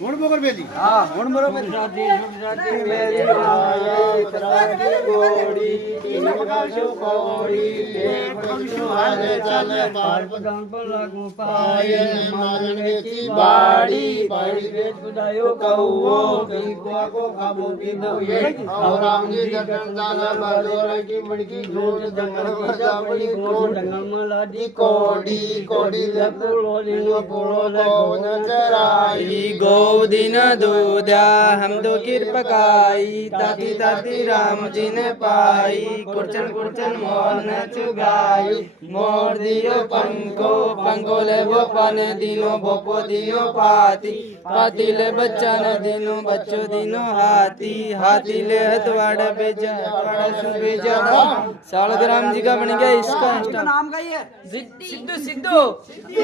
हुण बगर बेली हां हुण बरोबर शादी मेरी आए तराकी गोड़ी तीन पकाशो कोड़ी एक पकाशो हाले चले पार पगान पर लागू पाए मालन वेची बाड़ी बाड़ी वेच बुदायो कौओ बिलकुआ को खाबो पीबो ये और राम जी दर्शन जाना बादोरा की मड़की झूठ जंगल की जाबड़ी गोड़ जंगल में लाडी कोड़ी कोड़ी लपुलो लिनो पुलो लगो नचराई गोदिन दूधा हम दो कृपकाई ताती ताती राम जी ने पाई कुर्चन कुर्चन मोर न चुगाई मोर दियो पंको पंको ले बोपा ने दिनो बोपो दियो पाती पाती ले बच्चा ने दिनो बच्चो दिनो हाथी हाथी ले हथवाड़ा बेजा हथवाड़ा सु बेजा सालग्राम जी का बन गया इसका नाम का ही है सिद्धू सिद्धू सिद्धि